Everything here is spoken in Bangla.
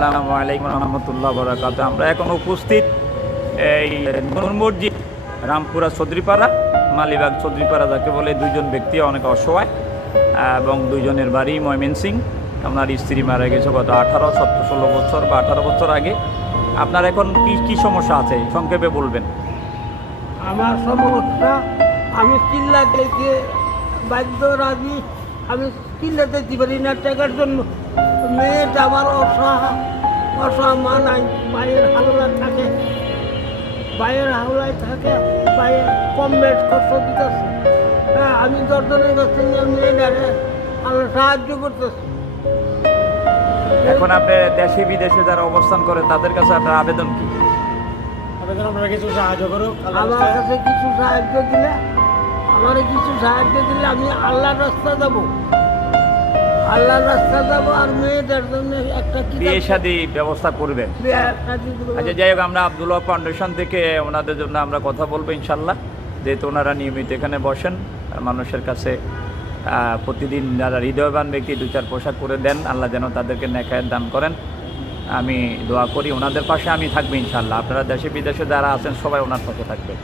আসসালামু আলাইকুম রহমতুল্লাহ বরকাত। আমরা এখন উপস্থিত এই নূর মসজিদ, রামপুরা চৌধুরীপাড়া, মালিবাগ চৌধুরীপাড়া যাকে বলে। দুইজন ব্যক্তি অনেক অসহায় এবং দুইজনের বাড়ি ময়মনসিংহ। আপনার স্ত্রী মারা গেছে গত 16 বছর বা 18 বছর আগে। আপনার এখন কি সমস্যা আছে সংক্ষেপে বলবেন? আমার সমস্যা, আমি চিল্লাতে গিয়ে বাধ্য রাজি, আমি চিল্লাতে দিতে পারি না টাকার জন্য। মেয়েটা আমার অসহায় মা নাই, বাইরের হাওলায় থাকে, বাইরে কম বেশ কষ্ট দিতেছে। হ্যাঁ, আমি 10 জনের কাছে নিয়ে মেয়েটারে আমার সাহায্য করতেছি। এখন আপনি দেশে বিদেশে যারা অবস্থান করে তাদের কাছে আপনার আবেদন কি? আপনারা কিছু সাহায্য করুক, আমার কাছে কিছু সাহায্য দিলে, আমি আল্লাহর রাস্তা যাবো, আর মেয়েটার জন্য একটা বিয়ে শাদী ব্যবস্থা করবেন। আচ্ছা, যাই হোক, আমরা আব্দুল্লাহ ফাউন্ডেশন থেকে ওনাদের জন্য আমরা কথা বলবো ইনশাল্লাহ, যেহেতু ওনারা নিয়মিত এখানে বসেন, মানুষের কাছে প্রতিদিন যারা হৃদয়বান ব্যক্তি 2-4 পোশাক করে দেন, আল্লাহ যেন তাদেরকে নেখায়েত দান করেন। আমি দোয়া করি ওনাদের পাশে আমি থাকবো ইনশাল্লাহ। আপনারা দেশে বিদেশে যারা আছেন সবাই ওনার পাশে থাকবেন।